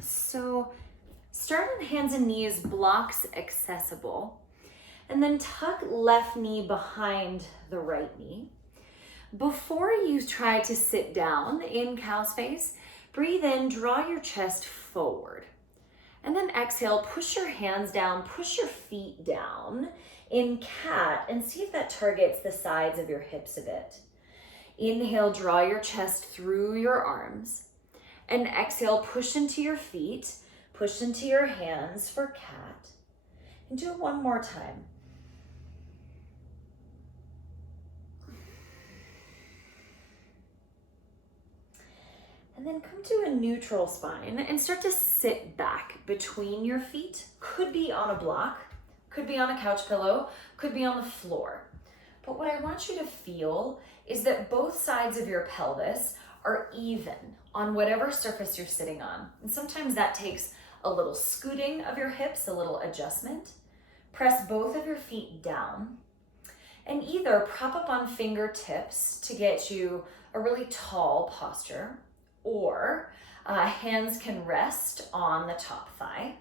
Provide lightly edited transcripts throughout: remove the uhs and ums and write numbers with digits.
So start on hands and knees, blocks accessible, and then tuck left knee behind the right knee. Before you try to sit down in cow's face, breathe in, draw your chest forward. And then exhale, push your hands down, push your feet down in cat, and see if that targets the sides of your hips a bit. Inhale, draw your chest through your arms. And exhale, push into your feet, push into your hands for cat. And do it one more time. And then come to a neutral spine and start to sit back between your feet. Could be on a block, could be on a couch pillow, could be on the floor. But what I want you to feel is that both sides of your pelvis are even on whatever surface you're sitting on. And sometimes that takes a little scooting of your hips, a little adjustment. Press both of your feet down and either prop up on fingertips to get you a really tall posture, or hands can rest on the top thigh.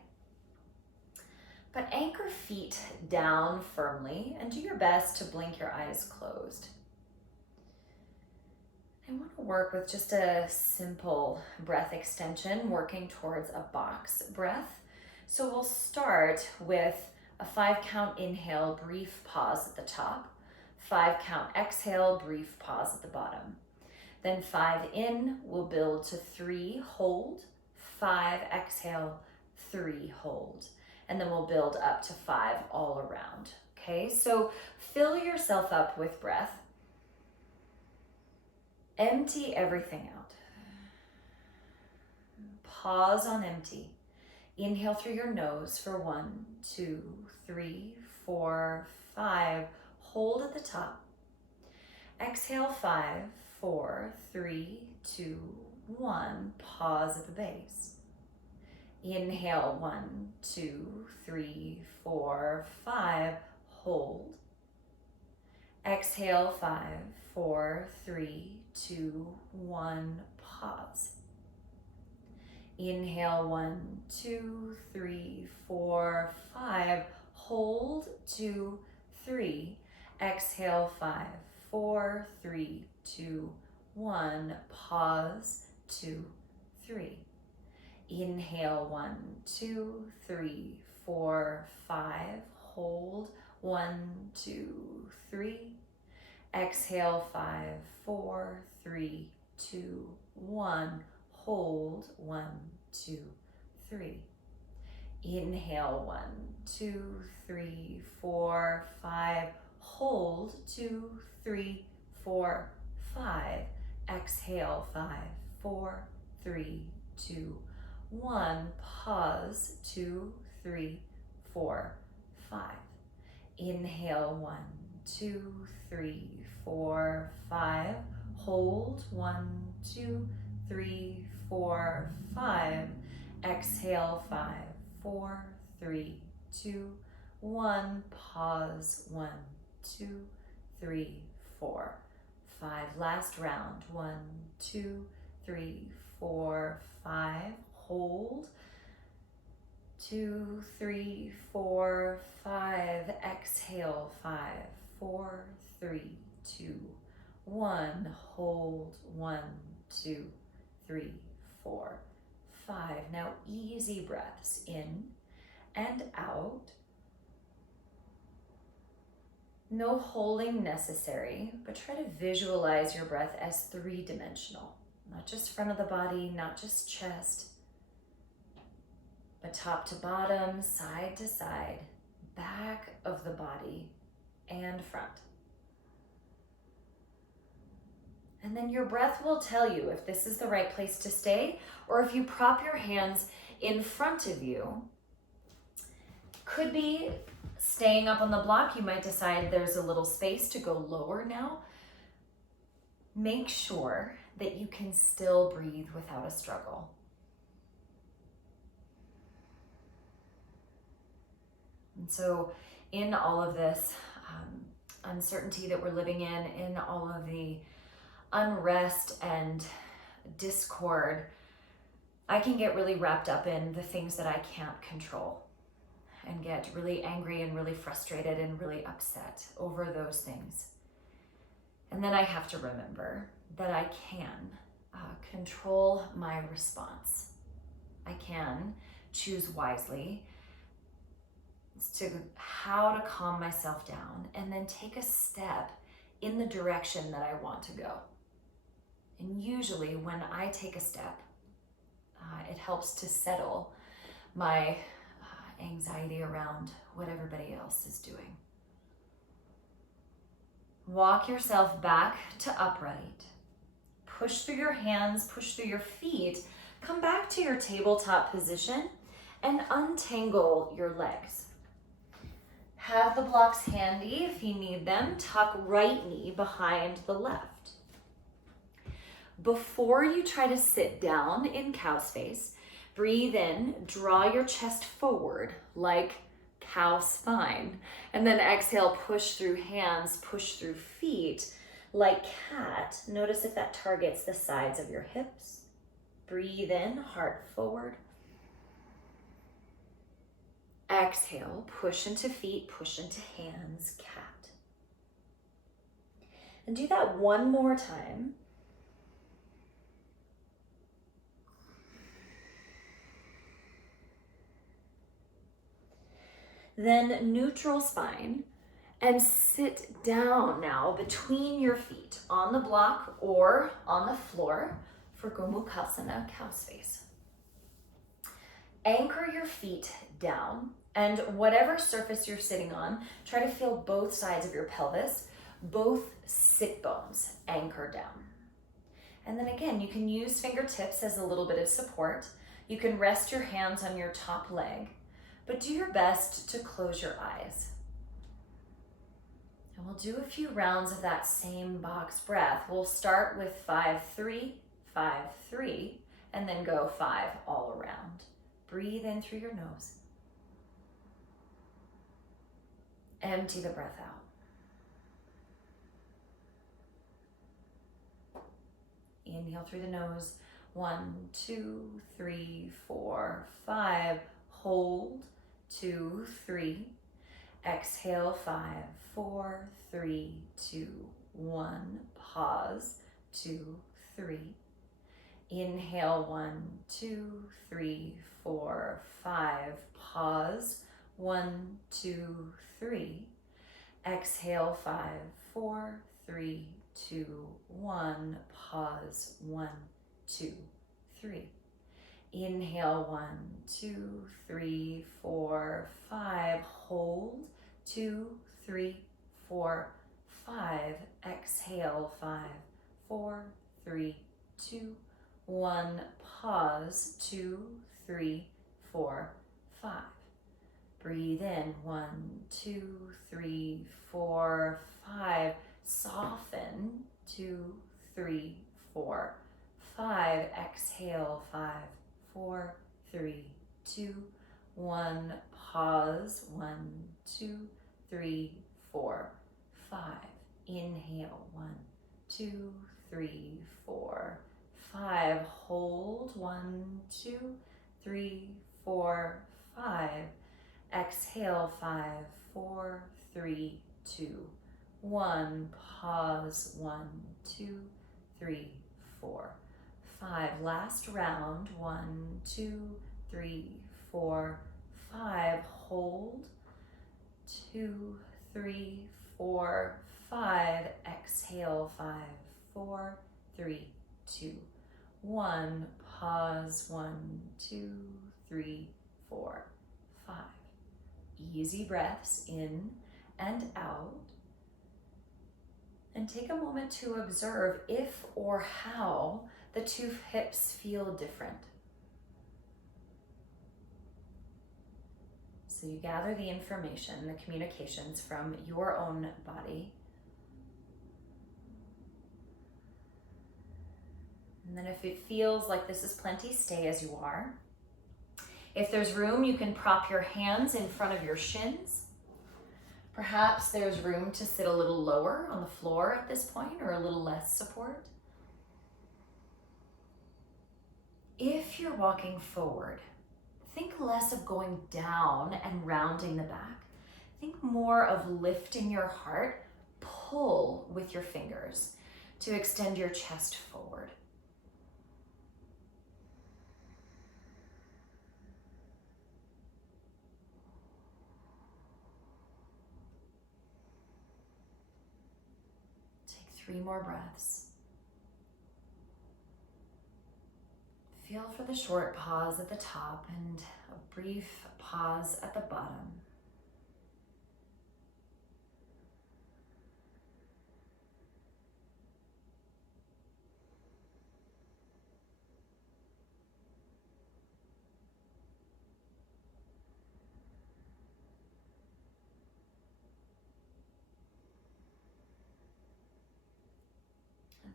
But anchor feet down firmly and do your best to blink your eyes closed. I want to work with just a simple breath extension, working towards a box breath. So we'll start with a 5-count inhale, brief pause at the top. 5-count exhale, brief pause at the bottom. Then 5 in, we'll build to 3, hold. 5, exhale, 3, hold. And then we'll build up to 5 all around. Okay, so fill yourself up with breath. Empty everything out. Pause on empty. Inhale through your nose for 1, 2, 3, 4, 5. Hold at the top. Exhale 5, 4, 3, 2, 1. Pause at the base. Inhale 1, 2, 3, 4, 5. Hold. Exhale 5, 4, 3, 2, 1. Pause. Inhale 1, 2, 3, 4, 5. Hold 2, 3. Exhale 5, 4, 3, 2, 1. Pause 2, 3. Inhale 1, 2, 3, 4, 5. Hold 1, 2, 3. Exhale 5, 4, 3, 2, 1. Hold 1, 2, 3. Inhale 1, 2, 3, 4, 5. Hold 2, 3, 4, 5. Exhale 5, 4, 3, 2, 1. Pause 2, 3, 4, 5. Inhale 1, 2, 3, 4, 5. Hold 1, 2, 3, 4, 5. Exhale 5, 4, 3, 2, 1. Pause 1, 2, 3, 4, 5. Last round. 1, 2, 3, 4, 5. Hold 2, 3, 4, 5. Exhale 5, 4, 3, 2, 1. Hold 1, 2, 3, 4, 5. Now easy breaths in and out. No holding necessary, but try to visualize your breath as 3-dimensional. Not just front of the body, not just chest, but top to bottom, side to side, back of the body, and front. And then your breath will tell you if this is the right place to stay, or if you prop your hands in front of you. Could be staying up on the block. You might decide there's a little space to go lower now. Make sure that you can still breathe without a struggle. And so in all of this uncertainty that we're living in all of the unrest and discord, I can get really wrapped up in the things that I can't control and get really angry and really frustrated and really upset over those things. And then I have to remember that I can control my response. I can choose wisely as to how to calm myself down and then take a step in the direction that I want to go. And usually when I take a step, it helps to settle my anxiety around what everybody else is doing. Walk yourself back to upright. Push through your hands, push through your feet. Come back to your tabletop position and untangle your legs. Have the blocks handy if you need them. Tuck right knee behind the left. Before you try to sit down in cow's face, breathe in, draw your chest forward like cow spine. And then exhale, push through hands, push through feet like cat. Notice if that targets the sides of your hips. Breathe in, heart forward. Exhale, push into feet, push into hands, cat. And do that one more time. Then neutral spine and sit down now between your feet on the block or on the floor for Gomukhasana, cow's face. Anchor your feet down and whatever surface you're sitting on, try to feel both sides of your pelvis, both sit bones anchor down. And then again, you can use fingertips as a little bit of support. You can rest your hands on your top leg, but do your best to close your eyes. And we'll do a few rounds of that same box breath. We'll start with 5-3, 5-3, and then go 5 all around. Breathe in through your nose. Empty the breath out. Inhale through the nose. 1, 2, 3, 4, 5. Hold. 2, 3. Exhale. 5, 4, 3, 2, 1. Pause. 2, 3. Inhale. 1, 2, 3, 4, 5. Pause. 1, 2, 3. Exhale. 5, 4, 3, 2, 1. Pause. 1, 2, 3. Inhale. 1, 2, 3, 4, 5. Hold. 2, 3, 4, 5. Exhale. 5, 4, 3, 2, 1. Pause. 2, 3, 4, 5. Breathe in. 1, 2, 3, 4, 5. Soften. 2, 3, 4, 5. Exhale. 5, 4, 3, 2, 1. Pause. 1, 2, 3, 4, 5. Inhale. 1, 2, 3, 4, 5. Hold. 1, 2, 3, 4, 5. Exhale. 5, 4, 3, 2, 1. Pause. 1, 2, 3, 4, 5. Last round. 1, 2, 3, 4, 5. Hold. 2, 3, 4, 5. Exhale. 5, 4, 3, 2, 1. Pause. 1, 2, 3, 4, 5. Easy breaths in and out. And take a moment to observe if or how the two hips feel different. So you gather the information, the communications from your own body. And then if it feels like this is plenty, stay as you are. If there's room, you can prop your hands in front of your shins. Perhaps there's room to sit a little lower on the floor at this point or a little less support. If you're walking forward, think less of going down and rounding the back. Think more of lifting your heart. Pull with your fingers to extend your chest forward. Take 3 more breaths. Feel for the short pause at the top and a brief pause at the bottom.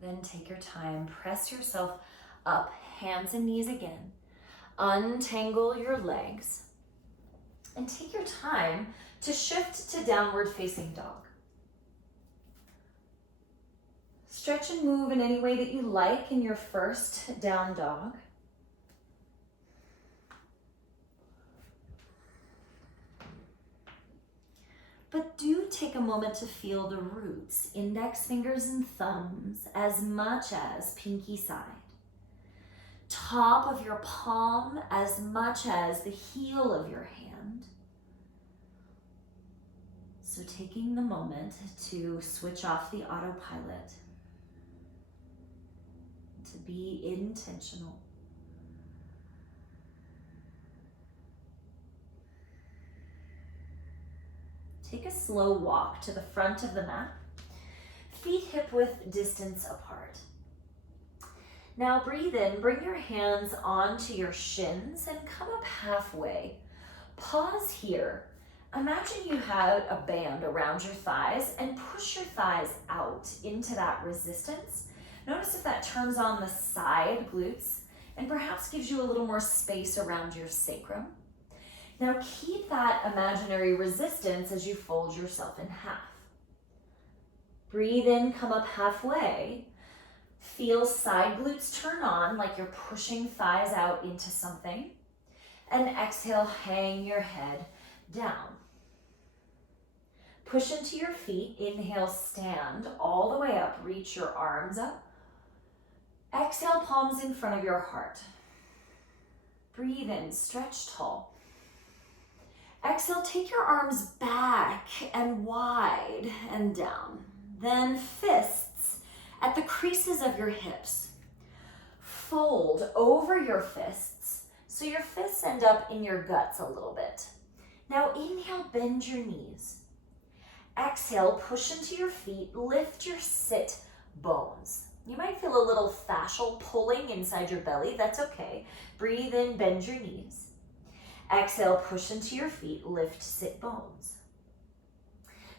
Then take your time, press yourself up, hands and knees again. Untangle your legs and take your time to shift to downward facing dog. Stretch and move in any way that you like in your first down dog. But do take a moment to feel the roots, index fingers and thumbs, as much as pinky side. Top of your palm as much as the heel of your hand. So taking the moment to switch off the autopilot, to be intentional. Take a slow walk to the front of the mat, feet hip-width distance apart. Now breathe in, bring your hands onto your shins and come up halfway. Pause here. Imagine you had a band around your thighs and push your thighs out into that resistance. Notice if that turns on the side glutes and perhaps gives you a little more space around your sacrum. Now keep that imaginary resistance as you fold yourself in half. Breathe in, come up halfway. Feel side glutes turn on like you're pushing thighs out into something. And exhale, hang your head down. Push into your feet. Inhale, stand all the way up. Reach your arms up. Exhale, palms in front of your heart. Breathe in, stretch tall. Exhale, take your arms back and wide and down. Then fists at the creases of your hips. Fold over your fists so your fists end up in your guts a little bit. Now inhale, bend your knees. Exhale, push into your feet, lift your sit bones. You might feel a little fascial pulling inside your belly, that's okay. Breathe in, bend your knees. Exhale, push into your feet, lift sit bones.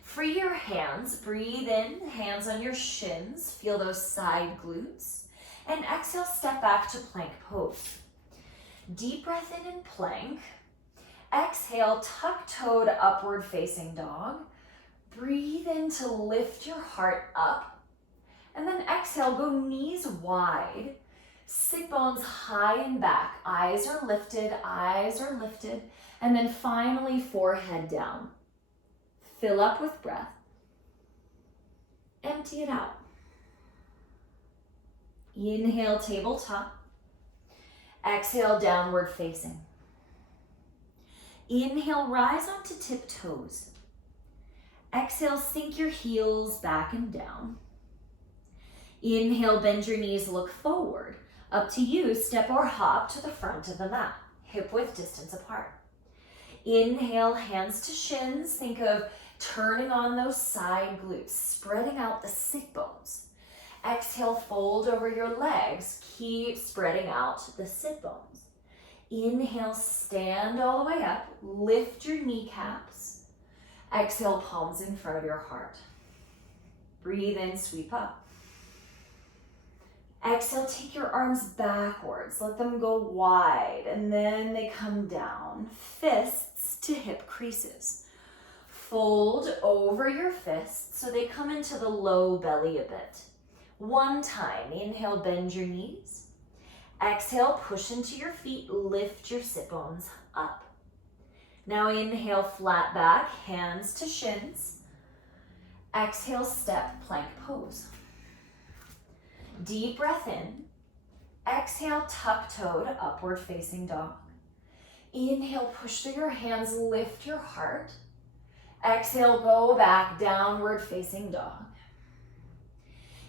Free your hands, breathe in, hands on your shins, feel those side glutes. And exhale, step back to plank pose. Deep breath in plank. Exhale, tuck-toed upward facing dog. Breathe in to lift your heart up. And then exhale, go knees wide. Sit bones high and back, eyes are lifted, and then finally forehead down. Fill up with breath. Empty it out. Inhale, tabletop. Exhale, downward facing. Inhale, rise onto tiptoes. Exhale, sink your heels back and down. Inhale, bend your knees, look forward. Up to you, step or hop to the front of the mat, hip-width distance apart. Inhale, hands to shins. Think of turning on those side glutes, spreading out the sit bones. Exhale, fold over your legs. Keep spreading out the sit bones. Inhale, stand all the way up. Lift your kneecaps. Exhale, palms in front of your heart. Breathe in, sweep up. Exhale, take your arms backwards. Let them go wide, and then they come down. Fists to hip creases. Fold over your fists so they come into the low belly a bit. One time, inhale, bend your knees. Exhale, push into your feet, lift your sit bones up. Now inhale, flat back, hands to shins. Exhale, step, plank pose. Deep breath in. Exhale, tuck-toed, upward facing dog. Inhale, push through your hands, lift your heart. Exhale, go back, downward facing dog.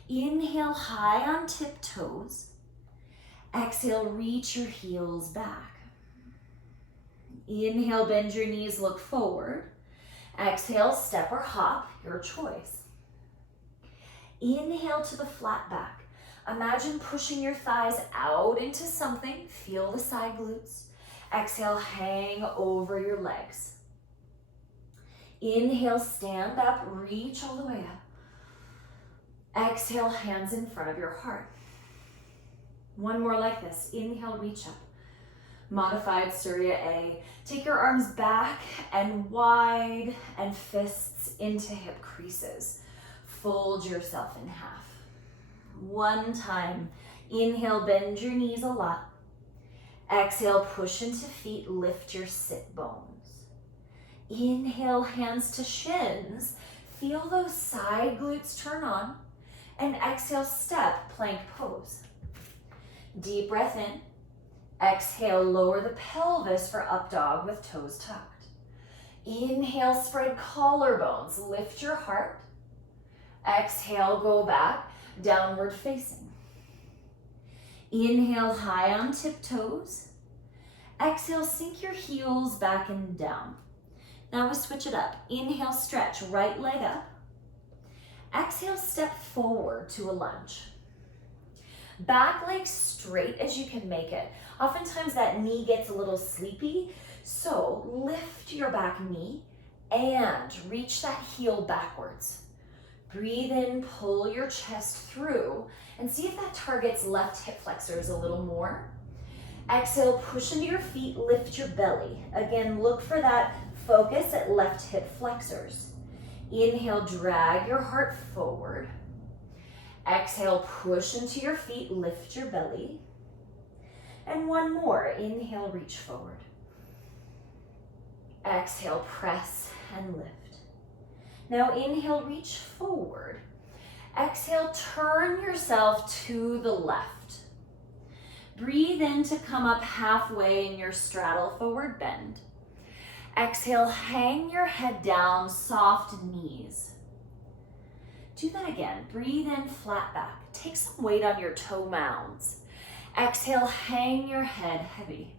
Inhale, high on tiptoes. Exhale, reach your heels back. Inhale, bend your knees, look forward. Exhale, step or hop, your choice. Inhale to the flat back. Imagine pushing your thighs out into something. Feel the side glutes. Exhale, hang over your legs. Inhale, stand up, reach all the way up. Exhale, hands in front of your heart. One more like this. Inhale, reach up. Modified Surya A. Take your arms back and wide and fists into hip creases. Fold yourself in half. One time. Inhale, bend your knees a lot. Exhale, push into feet, lift your sit bones. Inhale, hands to shins. Feel those side glutes turn on. And exhale, step, plank pose. Deep breath in. Exhale, lower the pelvis for up dog with toes tucked. Inhale, spread collarbones, lift your heart. Exhale, go back, downward facing. Inhale, high on tiptoes. Exhale, sink your heels back and down. Now we switch it up. Inhale, stretch, right leg up. Exhale, step forward to a lunge. Back leg straight as you can make it. Oftentimes that knee gets a little sleepy, so lift your back knee and reach that heel backwards. Breathe in, pull your chest through, and see if that targets left hip flexors a little more. Exhale, push into your feet, lift your belly. Again, look for that focus at left hip flexors. Inhale, drag your heart forward. Exhale, push into your feet, lift your belly. And one more, inhale, reach forward. Exhale, press and lift. Now inhale, reach forward. Exhale, turn yourself to the left. Breathe in to come up halfway in your straddle forward bend. Exhale, hang your head down, soft knees. Do that again. Breathe in, flat back. Take some weight on your toe mounds. Exhale, hang your head heavy.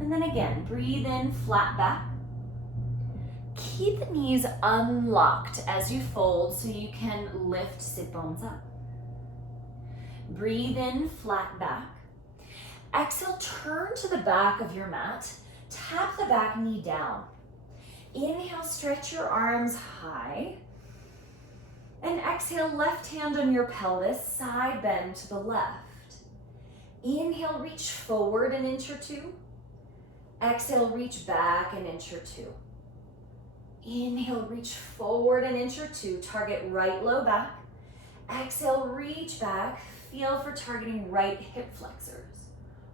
And then again, breathe in, flat back. Keep the knees unlocked as you fold so you can lift sit bones up. Breathe in, flat back. Exhale, turn to the back of your mat. Tap the back knee down. Inhale, stretch your arms high. And exhale, left hand on your pelvis, side bend to the left. Inhale, reach forward an inch or two. Exhale, reach back an inch or two. Inhale, reach forward an inch or two, target right low back. Exhale, reach back, feel for targeting right hip flexors.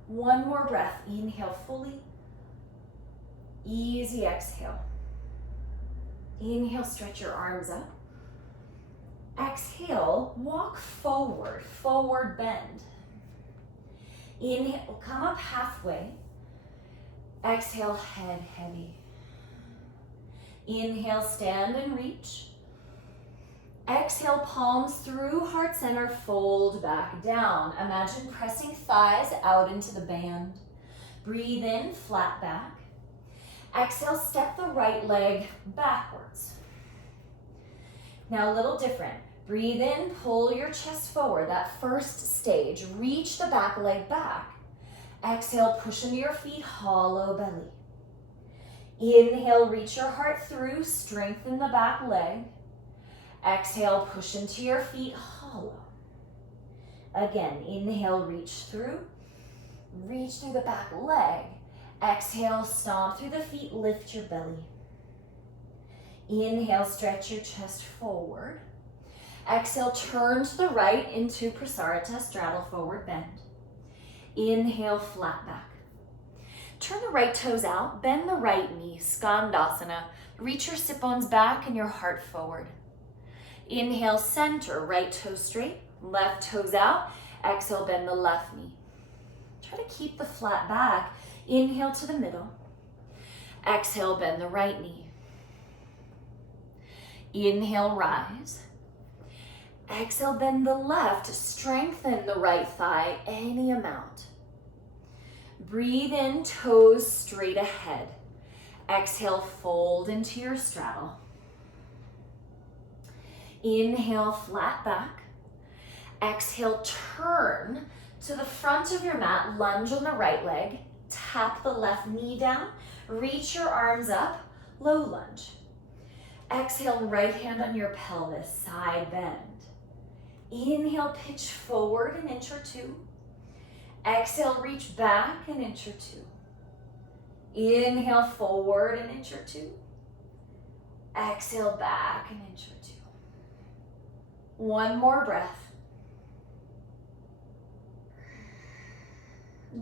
One more breath, inhale fully. Easy exhale. Inhale, stretch your arms up. Exhale, walk forward, forward bend. Inhale, come up halfway. Exhale, head heavy. Inhale, stand and reach. Exhale, palms through heart center, fold back down. Imagine pressing thighs out into the band. Breathe in, flat back. Exhale, step the right leg backwards. Now a little different. Breathe in, pull your chest forward, that first stage. Reach the back leg back. Exhale, push into your feet, hollow belly. Inhale, reach your heart through, strengthen the back leg. Exhale, push into your feet, hollow. Again, inhale, reach through the back leg. Exhale, stomp through the feet, lift your belly. Inhale, stretch your chest forward. Exhale, turn to the right into Prasarita, straddle forward bend. Inhale, flat back. Turn the right toes out, bend the right knee, Skandasana. Reach your sit bones back and your heart forward. Inhale, center, right toe straight, left toes out. Exhale, bend the left knee. Try to keep the flat back. Inhale to the middle. Exhale, bend the right knee. Inhale, rise. Exhale, bend the left. Strengthen the right thigh any amount. Breathe in, toes straight ahead. Exhale, fold into your straddle. Inhale, flat back. Exhale, turn to the front of your mat, lunge on the right leg, tap the left knee down, reach your arms up, low lunge. Exhale, right hand on your pelvis, side bend. Inhale, pitch forward an inch or two. Exhale, reach back an inch or two. Inhale, forward an inch or two. Exhale, back an inch or two. One more breath.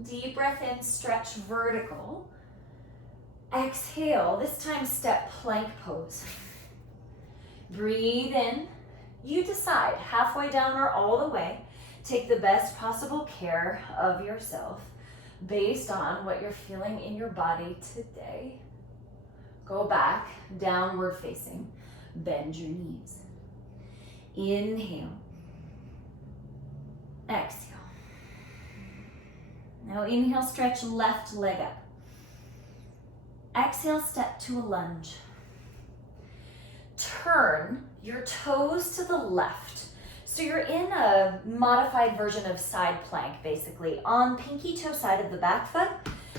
Deep breath in, stretch vertical. Exhale, this time step plank pose. Breathe in. You decide, halfway down or all the way. Take the best possible care of yourself based on what you're feeling in your body today. Go back, downward facing. Bend your knees. Inhale. Exhale. Now inhale, stretch left leg up. Exhale, step to a lunge. Turn your toes to the left. So you're in a modified version of side plank, basically. On pinky toe side of the back foot,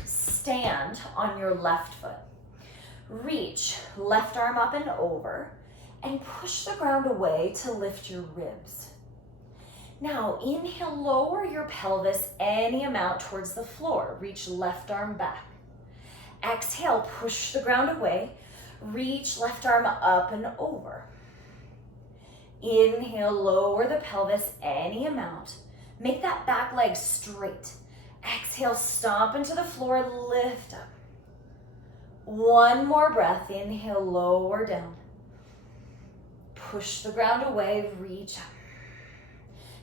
stand on your left foot. Reach left arm up and over, and push the ground away to lift your ribs. Now, inhale, lower your pelvis any amount towards the floor. Reach left arm back. Exhale, push the ground away. Reach left arm up and over. Inhale, lower the pelvis any amount. Make that back leg straight. Exhale, stomp into the floor, lift up. One more breath. Inhale, lower down. Push the ground away, reach up.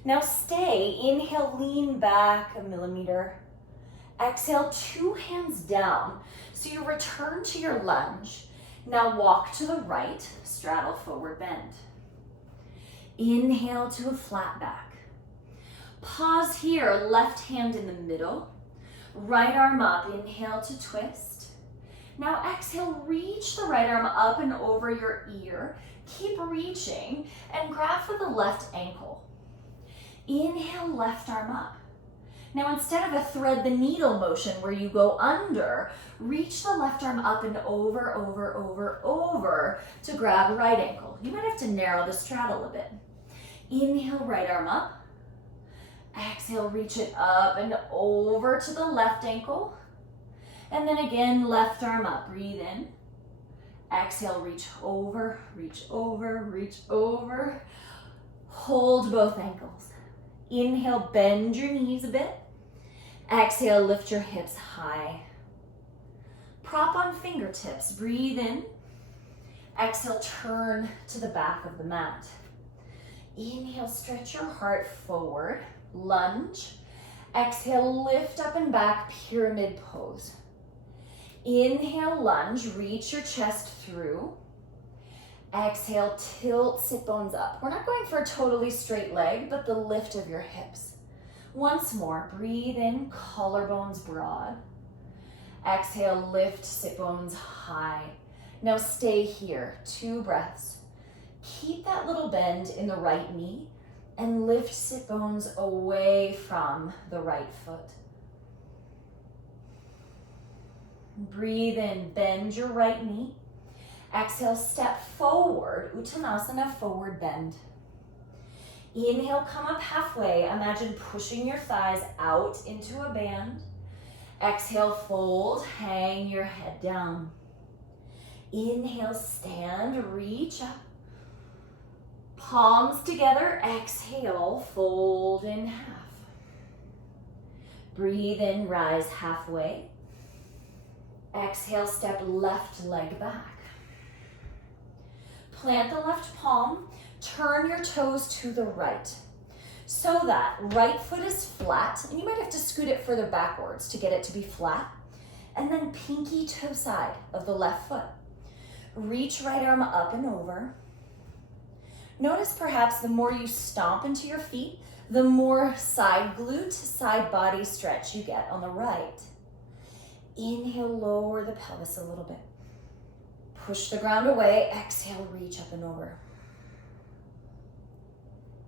Now stay. Inhale, lean back a millimeter. Exhale, two hands down. So you return to your lunge. Now walk to the right, straddle forward bend. Inhale to a flat back. Pause here, left hand in the middle. Right arm up, inhale to twist. Now exhale, reach the right arm up and over your ear. Keep reaching and grab for the left ankle. Inhale, left arm up. Now instead of a thread the needle motion where you go under, reach the left arm up and over, over, over, over to grab right ankle. You might have to narrow the straddle a bit. Inhale, right arm up. Exhale, reach it up and over to the left ankle. And then again, left arm up. Breathe in. Exhale, reach over, reach over, reach over. Hold both ankles. Inhale, bend your knees a bit. Exhale, lift your hips high. Prop on fingertips. Breathe in. Exhale, turn to the back of the mat. Inhale, stretch your heart forward. Lunge. Exhale, lift up and back, pyramid pose. Inhale, lunge, reach your chest through. Exhale, tilt sit bones up. We're not going for a totally straight leg, but the lift of your hips. Once more, breathe in, collarbones broad. Exhale, lift sit bones high. Now stay here, 2 breaths. Keep that little bend in the right knee and lift sit bones away from the right foot. Breathe in, bend your right knee. Exhale, step forward, Uttanasana, forward bend. Inhale, come up halfway. Imagine pushing your thighs out into a band. Exhale, fold, hang your head down. Inhale, stand, reach up. Palms together, exhale, fold in half. Breathe in, rise halfway. Exhale, step left leg back. Plant the left palm, turn your toes to the right so that right foot is flat, and you might have to scoot it further backwards to get it to be flat, and then pinky toe side of the left foot. Reach right arm up and over. Notice perhaps the more you stomp into your feet, the more side glute, side body stretch you get on the right. Inhale, lower the pelvis a little bit. Push the ground away, exhale, reach up and over.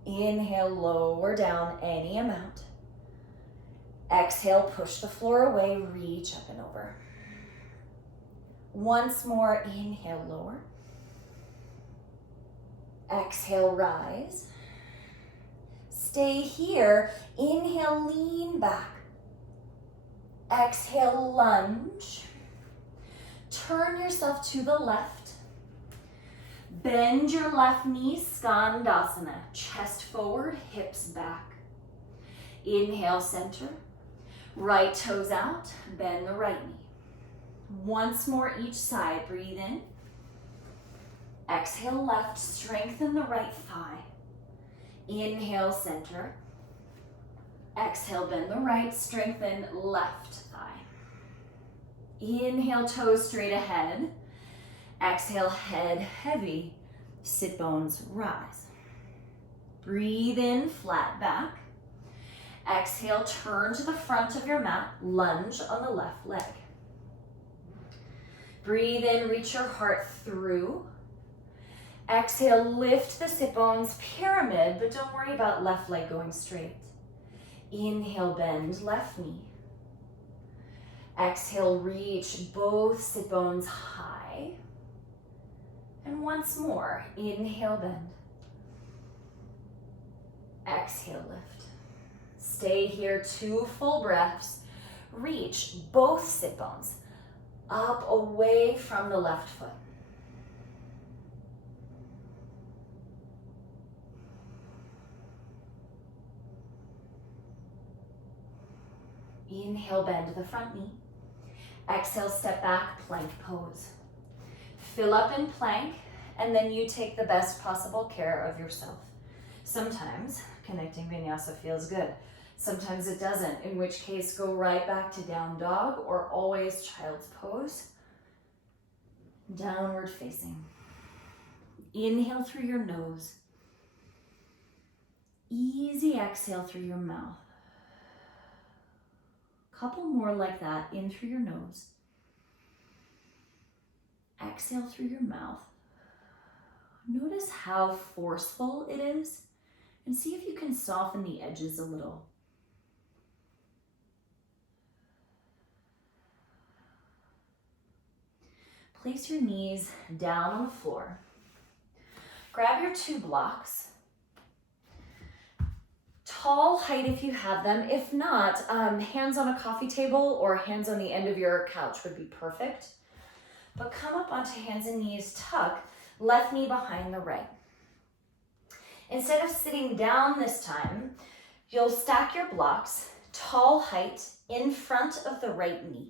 Inhale, lower down any amount. Exhale, push the floor away, reach up and over. Once more, inhale, lower. Exhale, rise. Stay here. Inhale, lean back. Exhale, lunge. Turn yourself to the left. Bend your left knee, Skandasana. Chest forward, hips back. Inhale, center. Right toes out, bend the right knee. Once more each side, breathe in. Exhale, left, strengthen the right thigh. Inhale, center. Exhale, bend the right, strengthen left thigh. Inhale, toes straight ahead. Exhale, head heavy, sit bones rise. Breathe in, flat back. Exhale, turn to the front of your mat, lunge on the left leg. Breathe in, reach your heart through. Exhale, lift the sit bones, pyramid, but don't worry about left leg going straight. Inhale, bend left knee. Exhale, reach both sit bones high. And once more, inhale, bend. Exhale, lift. Stay here, 2 full breaths. Reach both sit bones up away from the left foot. Inhale, bend the front knee. Exhale, step back, plank pose. Fill up in plank, and then you take the best possible care of yourself. Sometimes connecting vinyasa feels good. Sometimes it doesn't, in which case go right back to down dog or always child's pose. Downward facing. Inhale through your nose. Easy exhale through your mouth. Couple more like that, in through your nose. Exhale through your mouth. Notice how forceful it is, and see if you can soften the edges a little. Place your knees down on the floor. Grab your 2 blocks. Tall height if you have them. If not, hands on a coffee table or hands on the end of your couch would be perfect. But come up onto hands and knees, tuck, left knee behind the right. Instead of sitting down this time, you'll stack your blocks, tall height, in front of the right knee.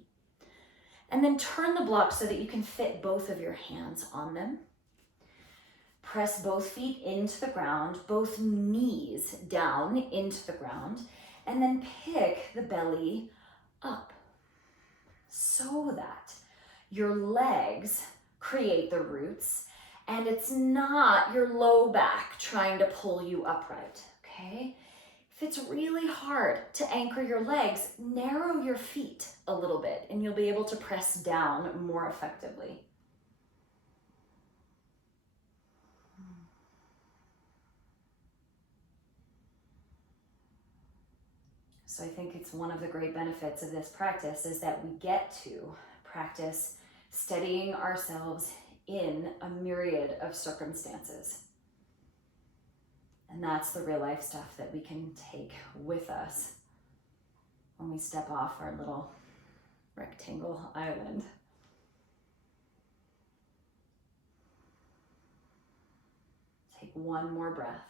And then turn the blocks so that you can fit both of your hands on them. Press both feet into the ground, both knees down into the ground, and then pick the belly up so that your legs create the roots and it's not your low back trying to pull you upright, okay? If it's really hard to anchor your legs, narrow your feet a little bit and you'll be able to press down more effectively. So I think it's one of the great benefits of this practice is that we get to practice steadying ourselves in a myriad of circumstances. And that's the real life stuff that we can take with us when we step off our little rectangle island. Take one more breath.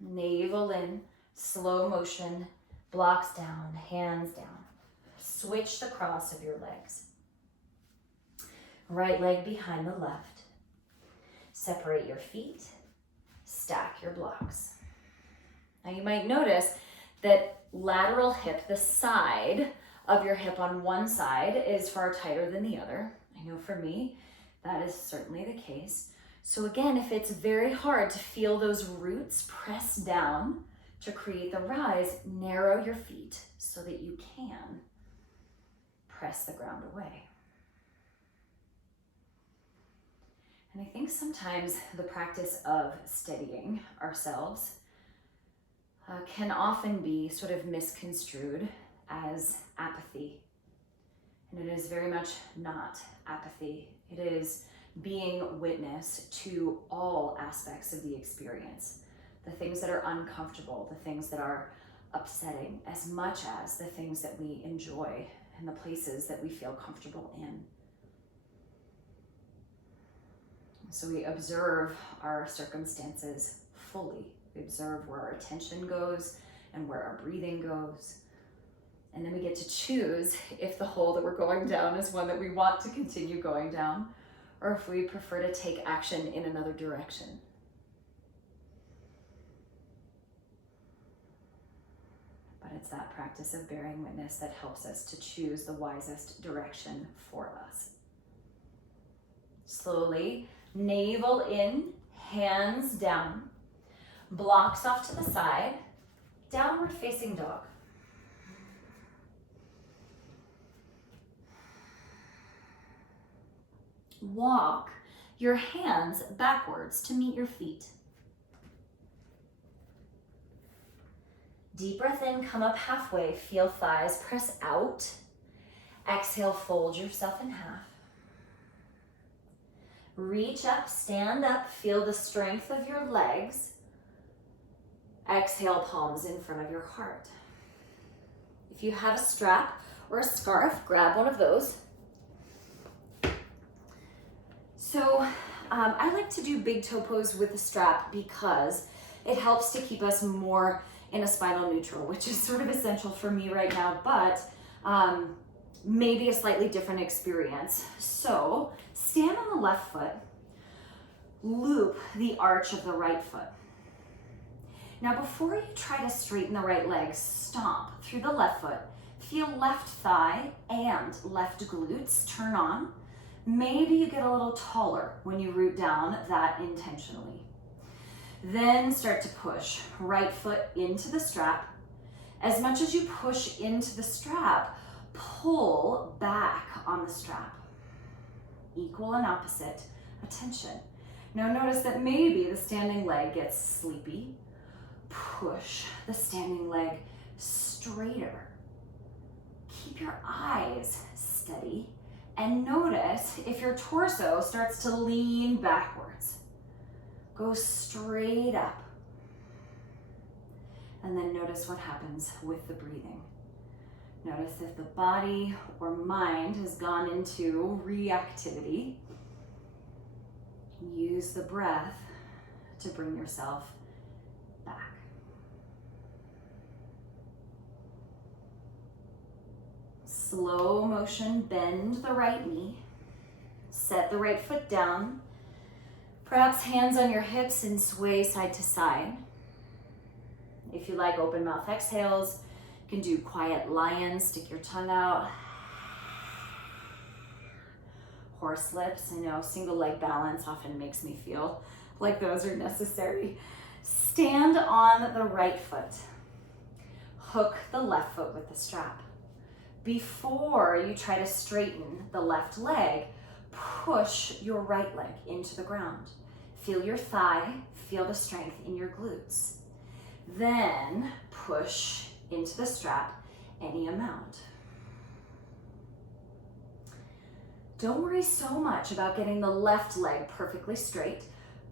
Navel in, slow motion, blocks down, hands down. Switch the cross of your legs. Right leg behind the left. Separate your feet, stack your blocks. Now you might notice that lateral hip, the side of your hip on one side, is far tighter than the other. I know for me, that is certainly the case. So again, if it's very hard to feel those roots press down to create the rise, narrow your feet so that you can press the ground away. And I think sometimes the practice of steadying ourselves can often be sort of misconstrued as apathy. And it is very much not apathy. It is being witness to all aspects of the experience. The things that are uncomfortable, the things that are upsetting, as much as the things that we enjoy and the places that we feel comfortable in. So we observe our circumstances fully. We observe where our attention goes and where our breathing goes. And then we get to choose if the hole that we're going down is one that we want to continue going down, or if we prefer to take action in another direction. But it's that practice of bearing witness that helps us to choose the wisest direction for us. Slowly, navel in, hands down, blocks off to the side, downward facing dog. Walk your hands backwards to meet your feet. Deep breath in, come up halfway, feel thighs, press out. Exhale, fold yourself in half. Reach up, stand up, feel the strength of your legs. Exhale, palms in front of your heart. If you have a strap or a scarf, grab one of those. So I like to do big toe pose with the strap because it helps to keep us more in a spinal neutral, which is sort of essential for me right now, but maybe a slightly different experience. So stand on the left foot, loop the arch of the right foot. Now before you try to straighten the right leg, stomp through the left foot, feel left thigh and left glutes turn on. Maybe you get a little taller when you root down that intentionally. Then start to push right foot into the strap. As much as you push into the strap, pull back on the strap. Equal and opposite attention. Now notice that maybe the standing leg gets sleepy. Push the standing leg straighter. Keep your eyes steady. And notice if your torso starts to lean backwards. Go straight up. And then notice what happens with the breathing. Notice if the body or mind has gone into reactivity. Use the breath to bring yourself back. Slow motion, bend the right knee, set the right foot down, perhaps hands on your hips and sway side to side. If you like open mouth exhales, you can do quiet lion, stick your tongue out. Horse lips, I know single leg balance often makes me feel like those are necessary. Stand on the right foot, hook the left foot with the strap. Before you try to straighten the left leg, push your right leg into the ground. Feel your thigh, feel the strength in your glutes. Then push into the strap any amount. Don't worry so much about getting the left leg perfectly straight,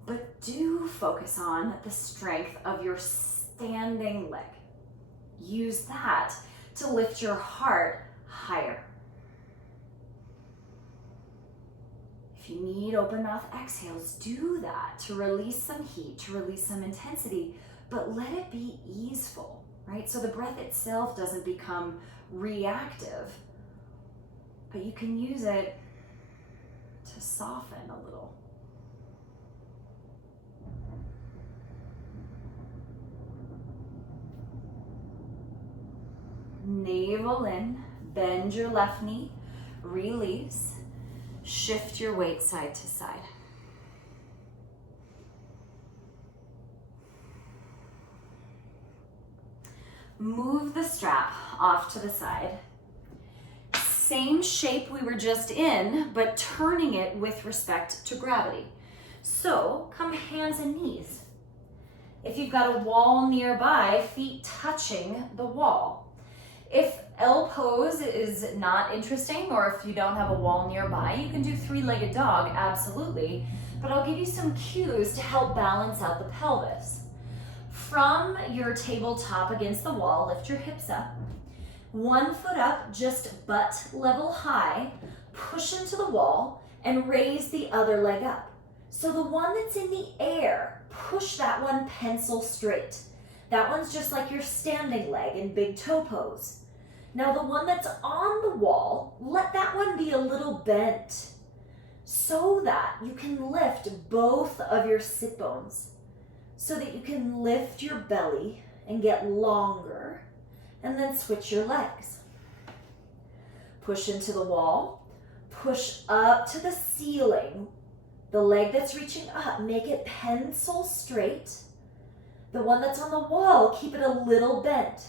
but do focus on the strength of your standing leg. Use that to lift your heart higher. If you need open mouth exhales, do that to release some heat, to release some intensity, but let it be easeful, right? So the breath itself doesn't become reactive, but you can use it to soften a little. Navel in, bend your left knee, release, shift your weight side to side. Move the strap off to the side. Same shape we were just in, but turning it with respect to gravity. So come hands and knees. If you've got a wall nearby, feet touching the wall. If L pose is not interesting, or if you don't have a wall nearby, you can do three-legged dog, absolutely. But I'll give you some cues to help balance out the pelvis. From your tabletop against the wall, lift your hips up. One foot up, just butt level high, push into the wall and raise the other leg up. So the one that's in the air, push that one pencil straight. That one's just like your standing leg in big toe pose. Now the one that's on the wall, let that one be a little bent so that you can lift both of your sit bones, so that you can lift your belly and get longer, and then switch your legs. Push into the wall, push up to the ceiling. The leg that's reaching up, make it pencil straight. The one that's on the wall, keep it a little bent.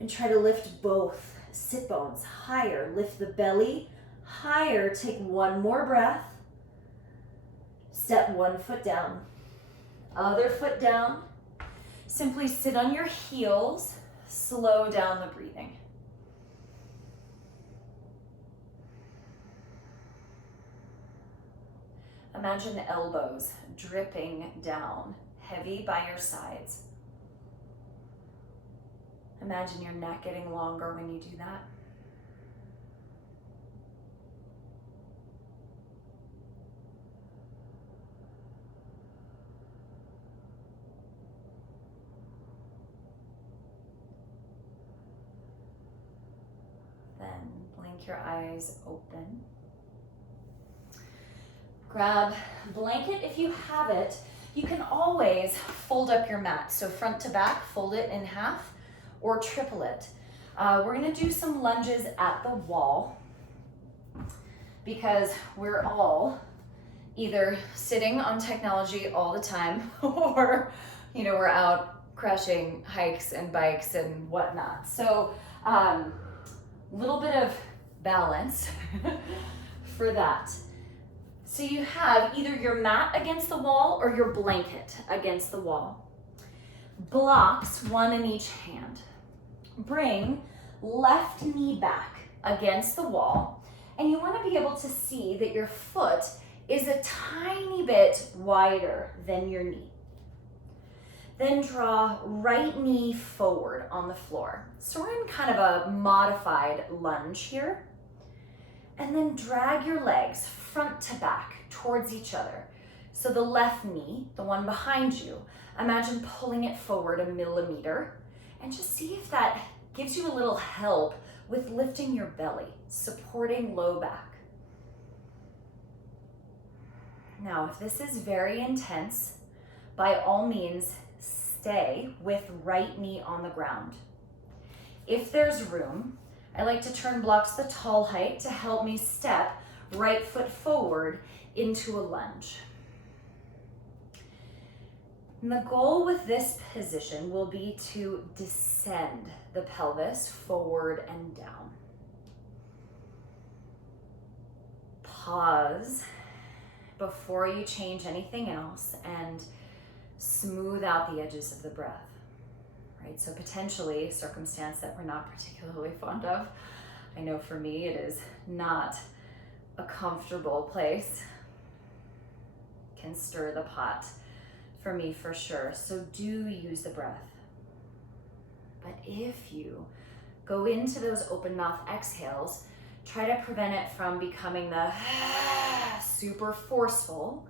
And try to lift both sit bones higher. Lift the belly higher. Take one more breath. Step one foot down. Other foot down. Simply sit on your heels. Slow down the breathing. Imagine the elbows dripping down, heavy by your sides. Imagine your neck getting longer when you do that. Then blink your eyes open. Grab a blanket if you have it. You can always fold up your mat. So front to back, fold it in half or triple it. We're gonna do some lunges at the wall because we're all either sitting on technology all the time or, we're out crashing hikes and bikes and whatnot. So little bit of balance for that. So you have either your mat against the wall or your blanket against the wall. Blocks, one in each hand. Bring left knee back against the wall, and you want to be able to see that your foot is a tiny bit wider than your knee. Then draw right knee forward on the floor. So we're in kind of a modified lunge here. And then drag your legs front to back towards each other. So the left knee, the one behind you, imagine pulling it forward 1 millimeter, and just see if that gives you a little help with lifting your belly, supporting low back. Now, if this is very intense, by all means, stay with right knee on the ground. If there's room, I like to turn blocks the tall height to help me step right foot forward into a lunge. And the goal with this position will be to descend the pelvis forward and down. Pause before you change anything else and smooth out the edges of the breath. Right? So potentially a circumstance that we're not particularly fond of. I know for me it is not a comfortable place. Can stir the pot for me for sure. So do use the breath. But if you go into those open mouth exhales, try to prevent it from becoming the super forceful,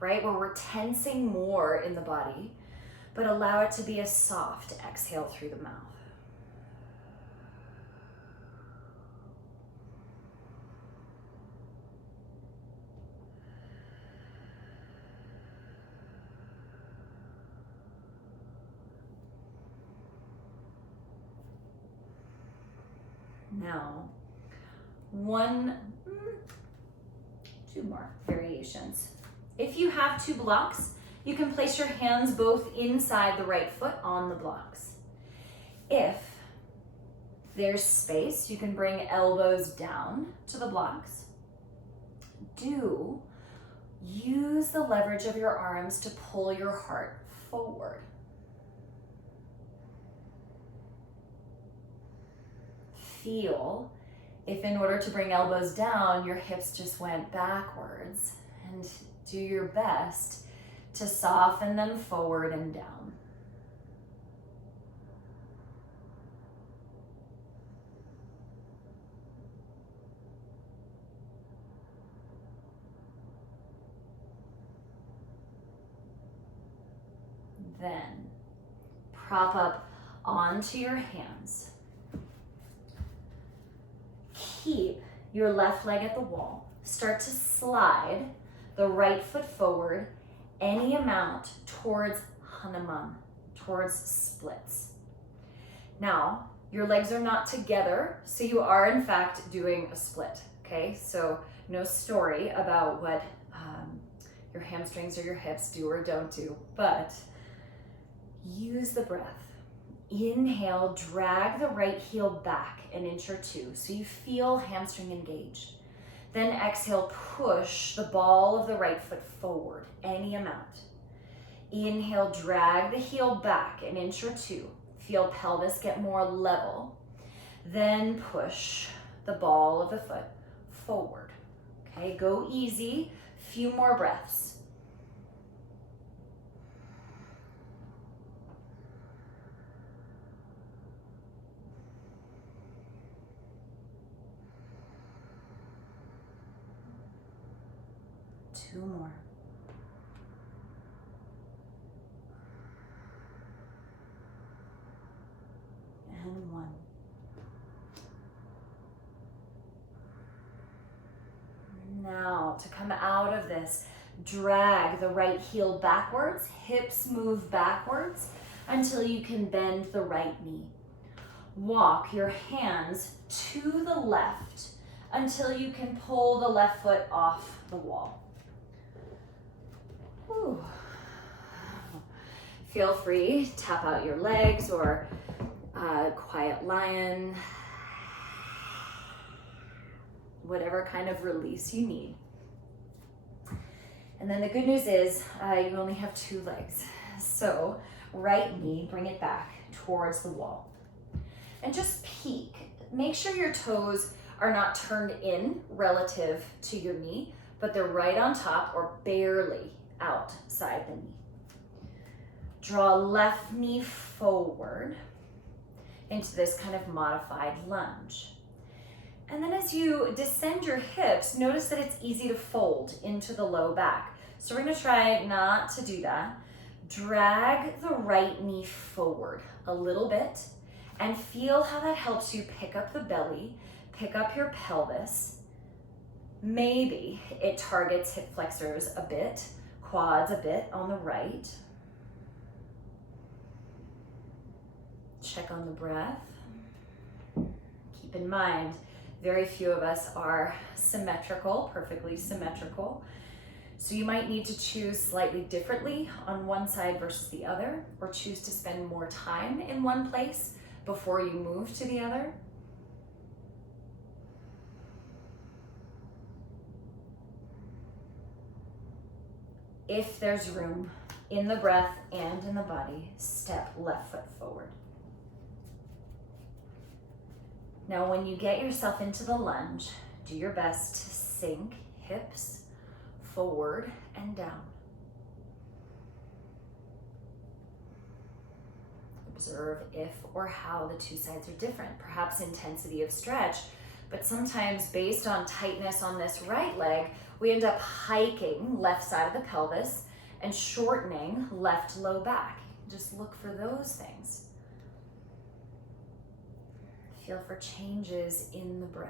right? Where we're tensing more in the body, but allow it to be a soft exhale through the mouth. Now, two more variations. If you have two blocks, you can place your hands both inside the right foot on the blocks. If there's space, you can bring elbows down to the blocks. Use the leverage of your arms to pull your heart forward. Feel if in order to bring elbows down, your hips just went backwards, and do your best to soften them forward and down. Then prop up onto your hands. Keep your left leg at the wall. Start to slide the right foot forward any amount towards Hanuman, towards splits. Now, your legs are not together, so you are in fact doing a split, okay? So no story about what your hamstrings or your hips do or don't do, but use the breath. Inhale, drag the right heel back an inch or two so you feel hamstring engaged. Then exhale, push the ball of the right foot forward, any amount. Inhale, drag the heel back an inch or two. Feel pelvis get more level. Then push the ball of the foot forward. Okay, go easy, few more breaths. Two more. And one. Now, to come out of this, drag the right heel backwards, hips move backwards until you can bend the right knee. Walk your hands to the left until you can pull the left foot off the wall. Whew. Feel free, tap out your legs or quiet lion, whatever kind of release you need. And then the good news is you only have two legs. So right knee, bring it back towards the wall. And just peek. Make sure your toes are not turned in relative to your knee, but they're right on top or barely outside the knee. Draw left knee forward into this kind of modified lunge. And then as you descend your hips, notice that it's easy to fold into the low back. So we're gonna try not to do that. Drag the right knee forward a little bit and feel how that helps you pick up the belly, pick up your pelvis. Maybe it targets hip flexors a bit, quads a bit on the right. Check on the breath. Keep in mind, very few of us are symmetrical, perfectly symmetrical. So you might need to choose slightly differently on one side versus the other, or choose to spend more time in one place before you move to the other. If there's room in the breath and in the body, step left foot forward. Now, when you get yourself into the lunge, do your best to sink hips forward and down. Observe if or how the two sides are different. Perhaps intensity of stretch, But sometimes based on tightness on this right leg, we end up hiking left side of the pelvis and shortening left low back. Just look for those things. Feel for changes in the breath.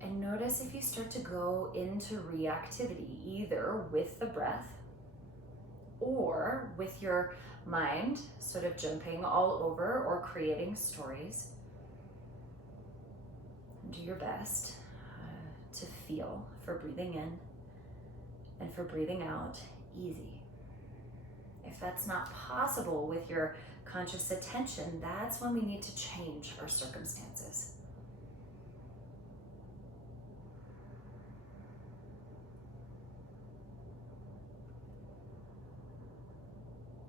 And notice if you start to go into reactivity, either with the breath or with your mind sort of jumping all over or creating stories. Do your best to feel for breathing in and for breathing out easy. If that's not possible with your conscious attention, that's when we need to change our circumstances.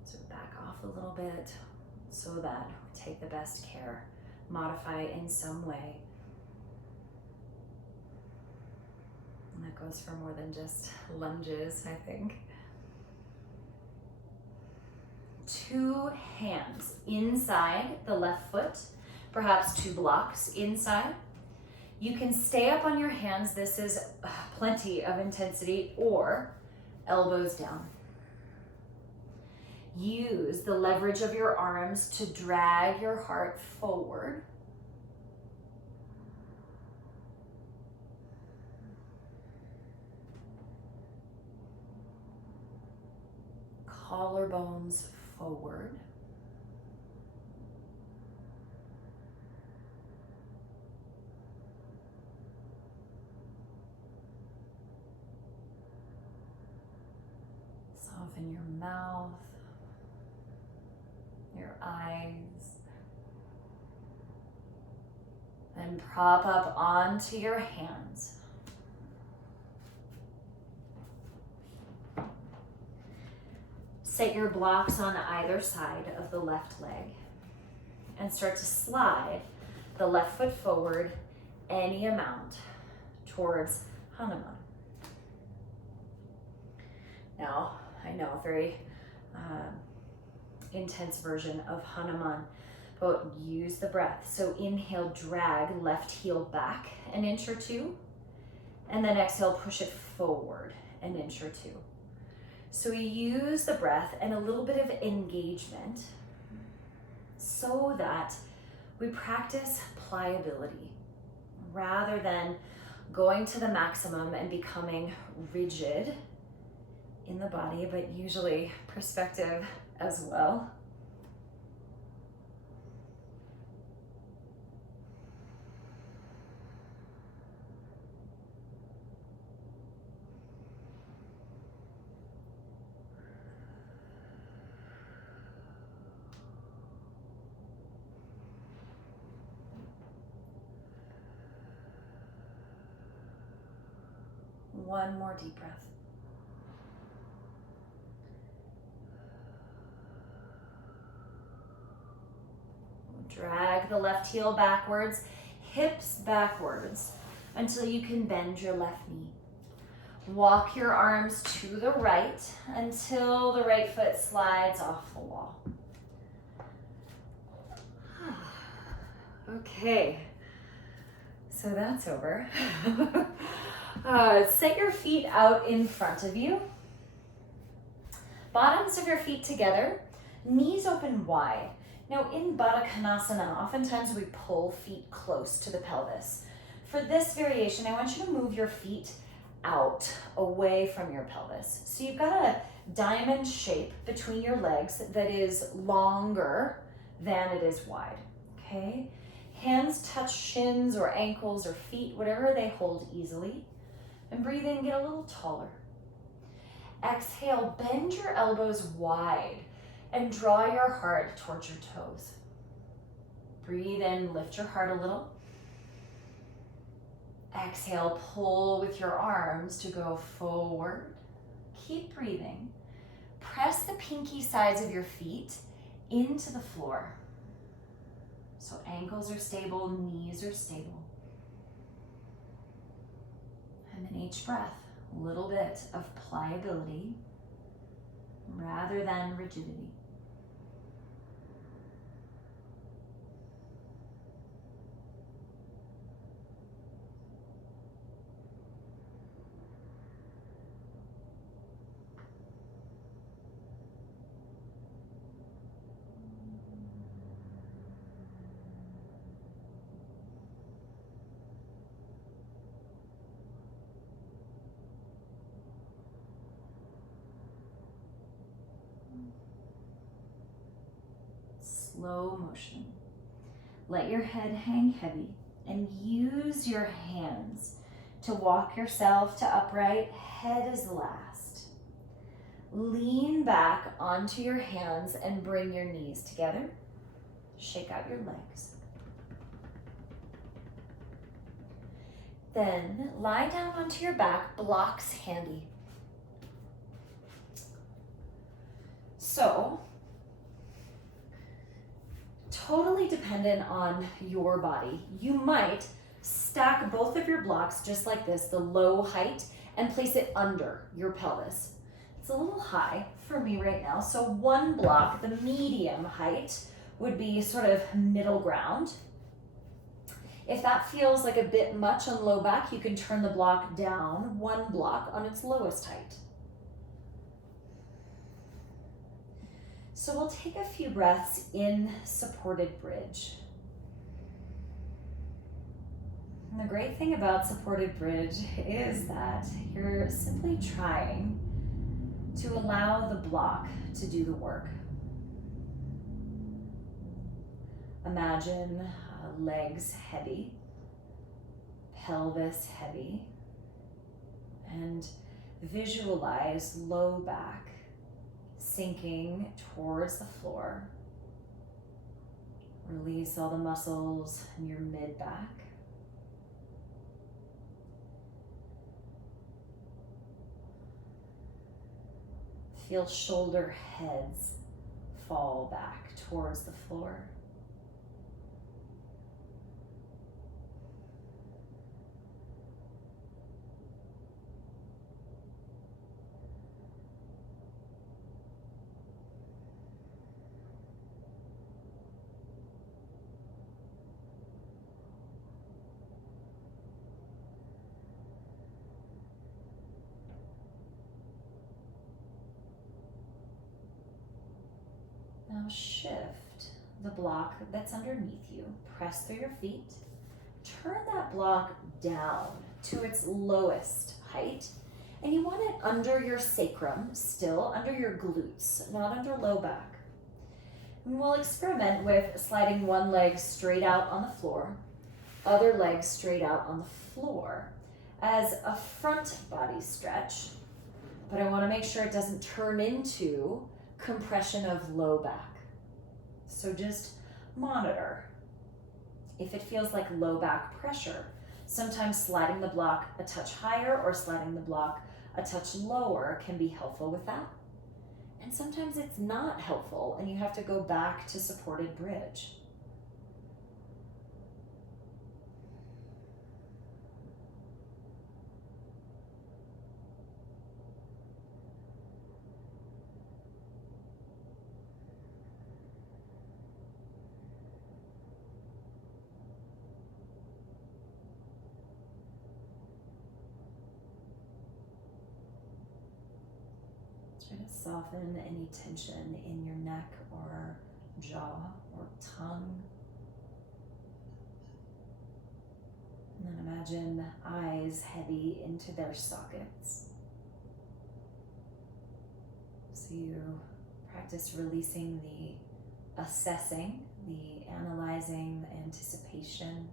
So back off a little bit so that we take the best care, modify in some way. And that goes for more than just lunges, I think. 2 hands inside the left foot, perhaps 2 blocks inside. You can stay up on your hands. This is plenty of intensity, or elbows down. Use the leverage of your arms to drag your heart forward. Collarbones forward. Soften your mouth, your eyes, and prop up onto your hands. Set your blocks on either side of the left leg and start to slide the left foot forward any amount towards Hanuman. Now, I know a very intense version of Hanuman, but use the breath. So inhale, drag left heel back an inch or 2, and then exhale, push it forward an inch or 2. So we use the breath and a little bit of engagement so that we practice pliability rather than going to the maximum and becoming rigid in the body, but usually perspective as well. One more deep breath. Drag the left heel backwards, hips backwards, until you can bend your left knee. Walk your arms to the right until the right foot slides off the wall. Okay, so that's over. Set your feet out in front of you. Bottoms of your feet together, knees open wide. Now in Baddha Konasana, oftentimes we pull feet close to the pelvis. For this variation, I want you to move your feet out, away from your pelvis. So you've got a diamond shape between your legs that is longer than it is wide, okay? Hands touch shins or ankles or feet, whatever they hold easily. And breathe in, get a little taller. Exhale, bend your elbows wide and draw your heart towards your toes. Breathe in, lift your heart a little. Exhale, pull with your arms to go forward. Keep breathing. Press the pinky sides of your feet into the floor. So ankles are stable, knees are stable. And then each breath, a little bit of pliability rather than rigidity. slow motion. Let your head hang heavy and use your hands to walk yourself to upright. Head is last. Lean back onto your hands and bring your knees together. Shake out your legs. Then lie down onto your back, blocks handy. So, totally dependent on your body. You might stack both of your blocks just like this, the low height, and place it under your pelvis. It's a little high for me right now, so one block, the medium height, would be sort of middle ground. If that feels like a bit much on low back, you can turn the block down one block on its lowest height. So we'll take a few breaths in supported bridge. And the great thing about supported bridge is that you're simply trying to allow the block to do the work. Imagine legs heavy, pelvis heavy, and visualize low back sinking towards the floor. Release all the muscles in your mid-back. Feel shoulder heads fall back towards the floor. Now shift the block that's underneath you. Press through your feet. Turn that block down to its lowest height. And you want it under your sacrum, still under your glutes, not under low back. And we'll experiment with sliding one leg straight out on the floor, other leg straight out on the floor as a front body stretch. But I want to make sure it doesn't turn into compression of low back. So just monitor if it feels like low back pressure. Sometimes sliding the block a touch higher or sliding the block a touch lower can be helpful with that. And sometimes it's not helpful and you have to go back to supported bridge. Try to soften any tension in your neck or jaw or tongue. And then imagine eyes heavy into their sockets. So you practice releasing the assessing, the analyzing, the anticipation.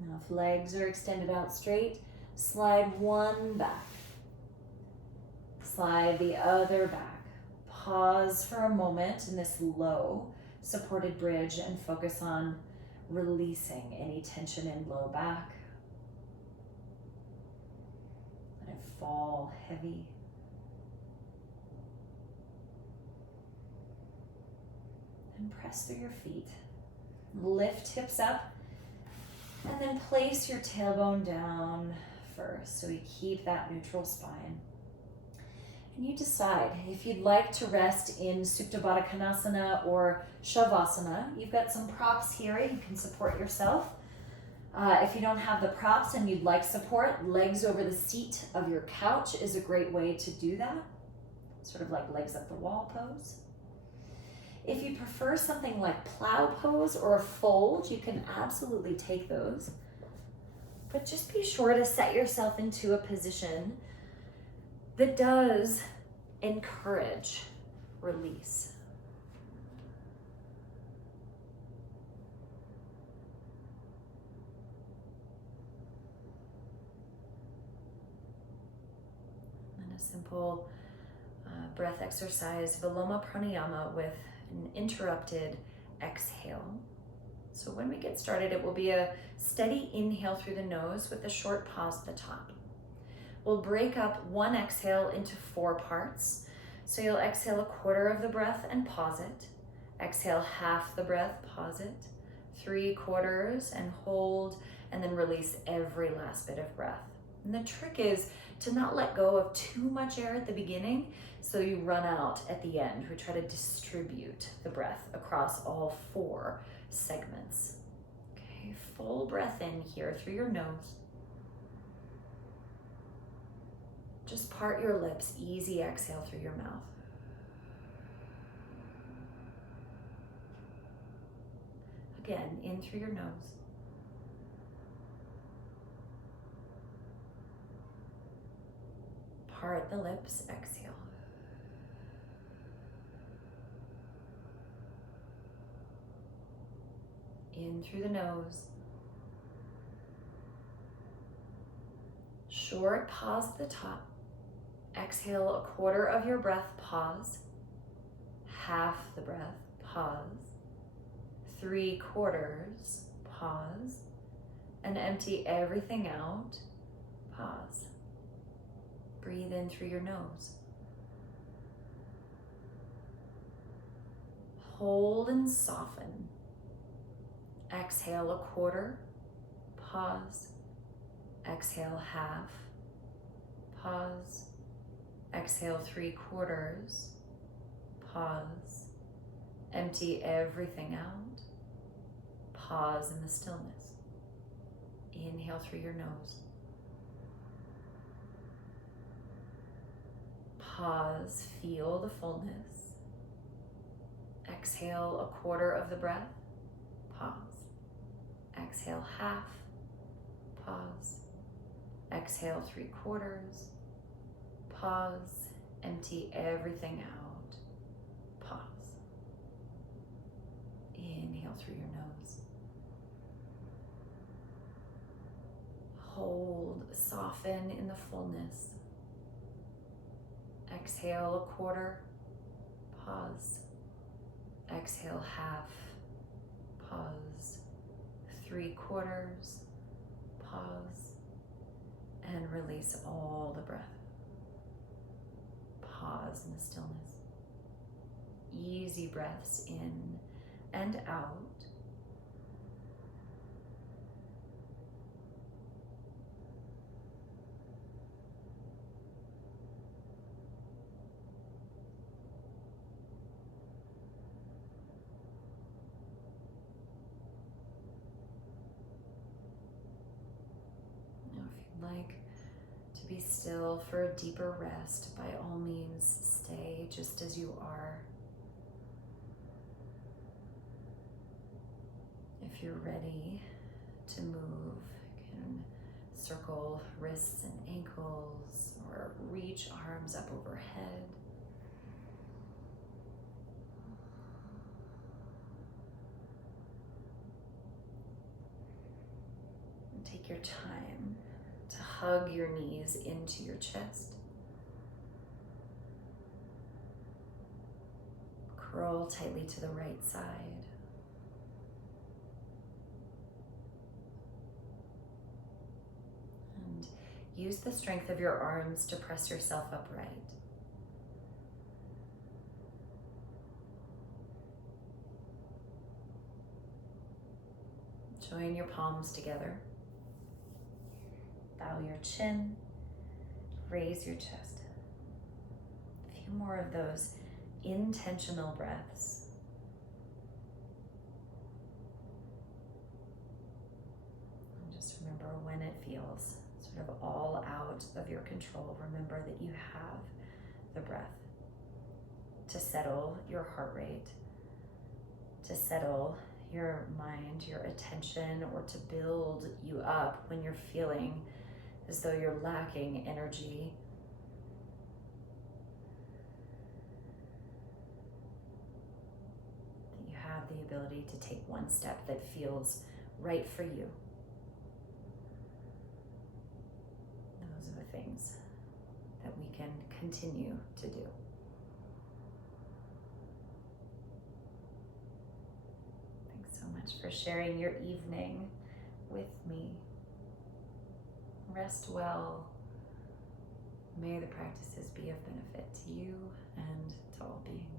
Now, if legs are extended out straight, slide one back. Slide the other back. Pause for a moment in this low supported bridge and focus on releasing any tension in low back. Let it fall heavy. And press through your feet. Lift hips up. And then place your tailbone down first, so we keep that neutral spine. And you decide if you'd like to rest in Supta Baddha Konasana or Shavasana. You've got some props here, you can support yourself. If you don't have the props and you'd like support, legs over the seat of your couch is a great way to do that. Sort of like legs up the wall pose. If you prefer something like plow pose or a fold, you can absolutely take those. But just be sure to set yourself into a position that does encourage release. And a simple breath exercise, Viloma Pranayama, with an interrupted exhale. So when we get started, it will be a steady inhale through the nose with a short pause at the top. We'll break up one exhale into 4 parts. So you'll exhale a quarter of the breath and pause it. Exhale half the breath, pause it. 3/4 and hold, and then release every last bit of breath. And the trick is to not let go of too much air at the beginning, so you run out at the end. We try to distribute the breath across all 4 segments. Okay, full breath in here through your nose. Just part your lips, easy exhale through your mouth. Again, in through your nose. Part the lips, exhale. In through the nose. Short pause at the top. Exhale a quarter of your breath, pause. Half the breath, pause. 3/4, pause. And empty everything out, pause. Breathe in through your nose. Hold and soften. Exhale a quarter, pause. Exhale half, pause. Exhale 3/4, pause. Empty everything out, pause in the stillness. Inhale through your nose. Pause, feel the fullness. Exhale a quarter of the breath, pause. Exhale half, pause. Exhale 3/4, pause. Empty everything out, pause. Inhale through your nose. Hold, soften in the fullness. Exhale a quarter, pause. Exhale half, pause. 3/4, pause. And release all the breath. Pause in the stillness. Easy breaths in and out. Like to be still for a deeper rest, by all means stay just as you are. If you're ready to move, you can circle wrists and ankles or reach arms up overhead. And take your time to hug your knees into your chest. Curl tightly to the right side. And use the strength of your arms to press yourself upright. Join your palms together. Bow your chin, raise your chest. A few more of those intentional breaths. And just remember when it feels sort of all out of your control, remember that you have the breath to settle your heart rate, to settle your mind, your attention, or to build you up when you're feeling as though you're lacking energy. That you have the ability to take one step that feels right for you. Those are the things that we can continue to do. Thanks so much for sharing your evening with me. Rest well. May the practices be of benefit to you and to all beings.